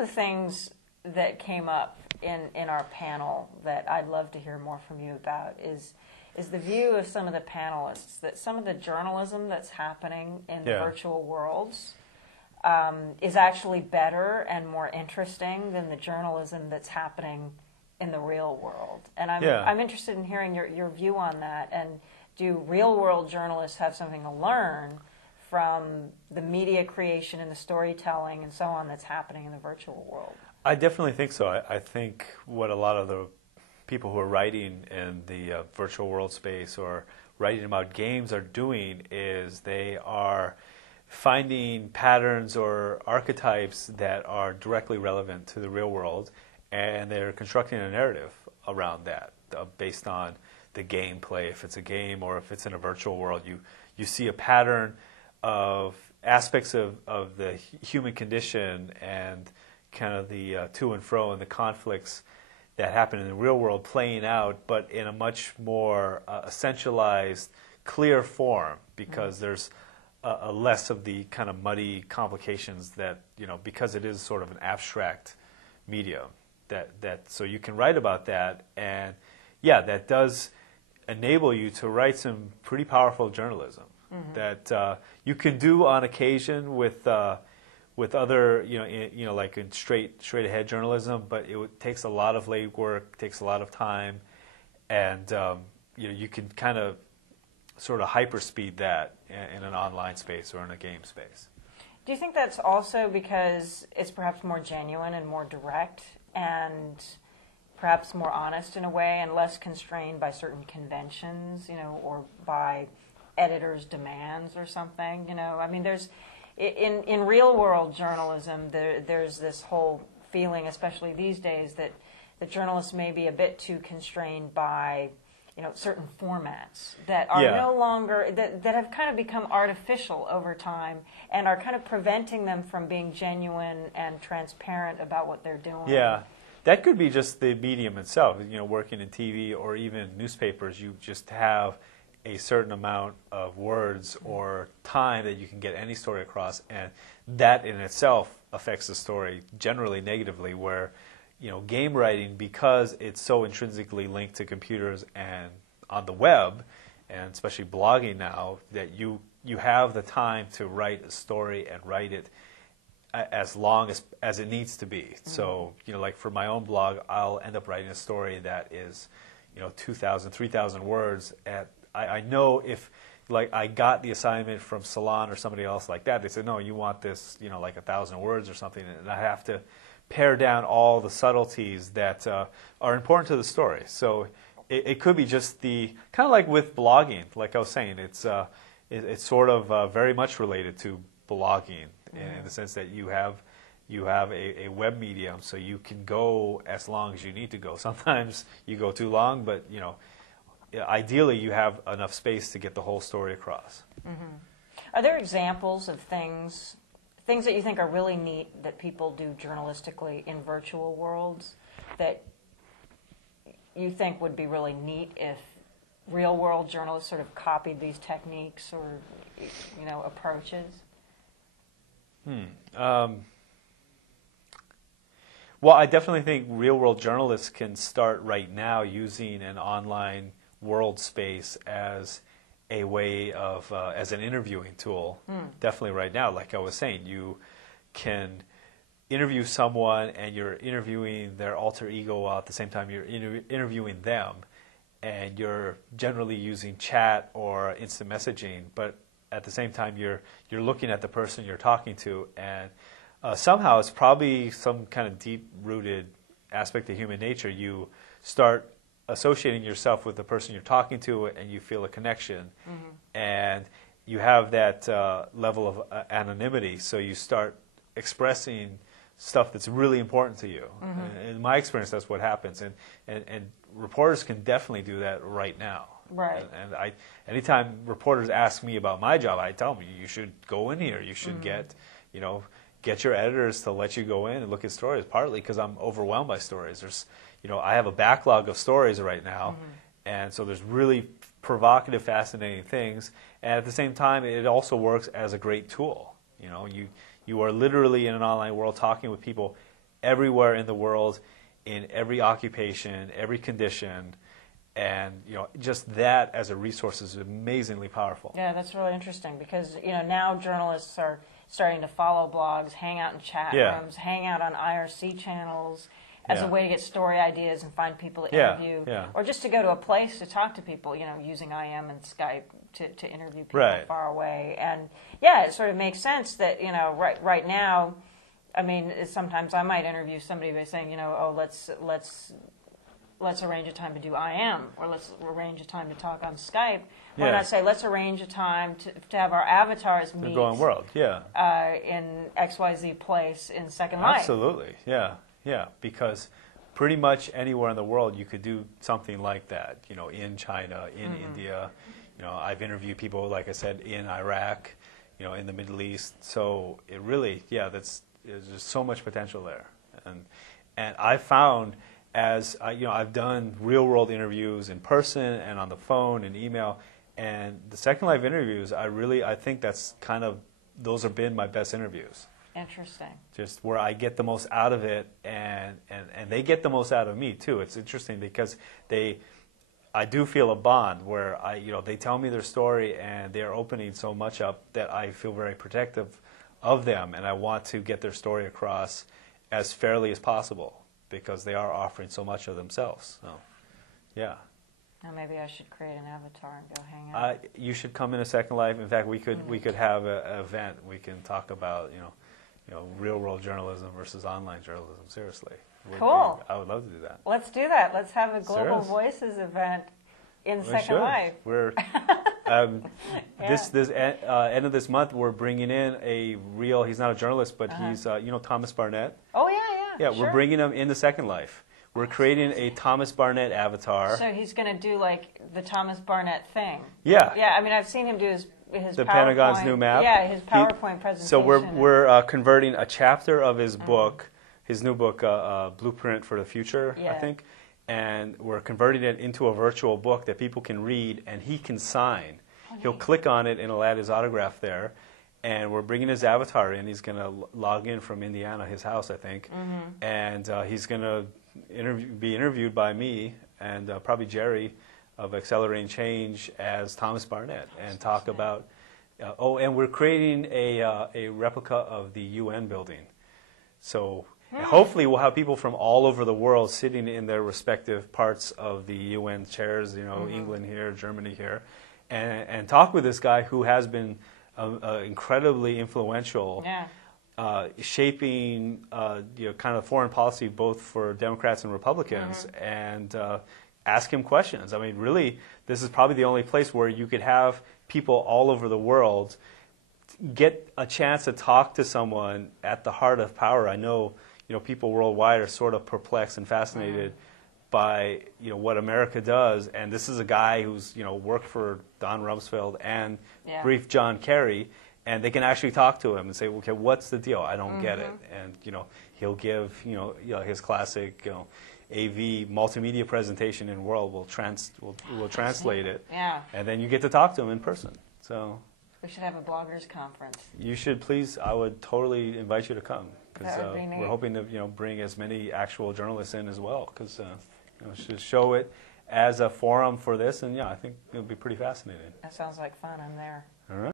of the things that came up in our panel that I'd love to hear more from you about is the view of some of the panelists that some of the journalism that's happening in the virtual worlds is actually better and more interesting than the journalism that's happening in the real world. And I'm interested in hearing your view on that. And do real-world journalists have something to learn from the media creation and the storytelling and so on that's happening in the virtual world? I definitely think so. I think what a lot of the people who are writing in the virtual world space or writing about games are doing is they are finding patterns or archetypes that are directly relevant to the real world, and they're constructing a narrative around that based on the gameplay. If it's a game or if it's in a virtual world, you see a pattern of aspects of the human condition and kind of the to and fro and the conflicts that happen in the real world playing out, but in a much more essentialized, clear form, because there's a less of the kind of muddy complications that, because it is sort of an abstract medium, that so you can write about that, and that does enable you to write some pretty powerful journalism that you can do on occasion with other, like in straight ahead journalism, but it takes a lot of legwork, takes a lot of time, and you can kind of sort of hyperspeed that in an online space or in a game space. Do you think that's also because it's perhaps more genuine and more direct and perhaps more honest in a way and less constrained by certain conventions, or by editors' demands or something? I mean, there's in real-world journalism, there's this whole feeling, especially these days, that the journalists may be a bit too constrained by certain formats that are no longer, that have kind of become artificial over time and are kind of preventing them from being genuine and transparent about what they're doing. Yeah, that could be just the medium itself. Working in TV or even newspapers, you just have a certain amount of words or time that you can get any story across, and that in itself affects the story generally negatively, where game writing, because it's so intrinsically linked to computers and on the web, and especially blogging now, that you have the time to write a story and write it as long as it needs to be. So, like for my own blog, I'll end up writing a story that is, 2,000, 3,000 words. I know if, like, I got the assignment from Salon or somebody else like that, they said, no, you want this, like 1,000 words or something, and I have to pare down all the subtleties that are important to the story. So it could be just the, kind of like with blogging, like I was saying, it's sort of very much related to blogging in the sense that you have a web medium, so you can go as long as you need to go. Sometimes you go too long, but ideally you have enough space to get the whole story across. Are there examples of things that you think are really neat that people do journalistically in virtual worlds that you think would be really neat if real-world journalists sort of copied these techniques or, approaches? Well, I definitely think real-world journalists can start right now using an online world space as a way of, as an interviewing tool. Definitely right now, like I was saying, you can interview someone and you're interviewing their alter ego while at the same time you're interviewing them, and you're generally using chat or instant messaging, but at the same time you're looking at the person you're talking to, and somehow it's probably some kind of deep-rooted aspect of human nature. You start associating yourself with the person you're talking to, and you feel a connection, and you have that level of anonymity, so you start expressing stuff that's really important to you. In my experience, that's what happens, and reporters can definitely do that right now. Right. And anytime reporters ask me about my job, I tell them, you should go in here, you should get your editors to let you go in and look at stories, partly because I'm overwhelmed by stories. There's I have a backlog of stories right now, and so there's really provocative, fascinating things. And at the same time, it also works as a great tool. You are literally in an online world talking with people everywhere in the world, in every occupation, every condition, and just that as a resource is amazingly powerful. Yeah, that's really interesting because now journalists are starting to follow blogs, hang out in chat rooms, hang out on IRC channels as a way to get story ideas and find people to interview, or just to go to a place to talk to people, using IM and Skype to interview people far away. And it sort of makes sense that right now, I mean, sometimes I might interview somebody by saying, oh, let's arrange a time to do IM, or let's arrange a time to talk on Skype. Why not say, let's arrange a time to have our avatars meet the growing world, in XYZ place in Second Life. Absolutely, yeah, because pretty much anywhere in the world you could do something like that, in China, in India. I've interviewed people, like I said, in Iraq, in the Middle East. So it really, there's so much potential there. And I found, as I've done real-world interviews in person and on the phone and email, and the Second Life interviews, I think those have been my best interviews. Interesting. Just where I get the most out of it, and they get the most out of me too. It's interesting because I do feel a bond where they tell me their story and they're opening so much up that I feel very protective of them, and I want to get their story across as fairly as possible because they are offering so much of themselves. So, yeah. Now maybe I should create an avatar and go hang out. You should come in a Second Life. In fact, we could have an event. We can talk about real world journalism versus online journalism. Seriously. Cool. I would love to do that. Let's do that. Let's have a Global Voices event in Second Life. We're this end of this month we're bringing in a real. He's not a journalist, but he's Thomas Barnett. Oh yeah. Yeah, sure. We're bringing him into Second Life. We're creating a Thomas Barnett avatar. So he's going to do like the Thomas Barnett thing. Yeah. Yeah. I mean, I've seen him do his the Pentagon's new map. Yeah, his PowerPoint presentation. So we're converting a chapter of his book, his new book, Blueprint for the Future, I think, and we're converting it into a virtual book that people can read and he can sign. He'll click on it and it'll add his autograph there. And we're bringing his avatar in. He's going to log in from Indiana, his house, I think. And he's going to be interviewed by me and probably Jerry of Accelerating Change as Thomas Barnett and talk about... and we're creating a replica of the UN building. So hopefully we'll have people from all over the world sitting in their respective parts of the UN chairs, England here, Germany here, and talk with this guy who has been... incredibly influential, shaping kind of foreign policy both for Democrats and Republicans, and ask him questions. I mean, really, this is probably the only place where you could have people all over the world get a chance to talk to someone at the heart of power. I know, people worldwide are sort of perplexed and fascinated by what America does, and this is a guy who's worked for Don Rumsfeld and briefed John Kerry, and they can actually talk to him and say, okay, what's the deal? I don't get it, and he'll give his classic AV multimedia presentation in World. We'll translate it, and then you get to talk to him in person. So we should have a bloggers conference. You should please. I would totally invite you to come because we're hoping to bring as many actual journalists in as well because. Should show it as a forum for this, and I think it'll be pretty fascinating. That sounds like fun. I'm there. All right.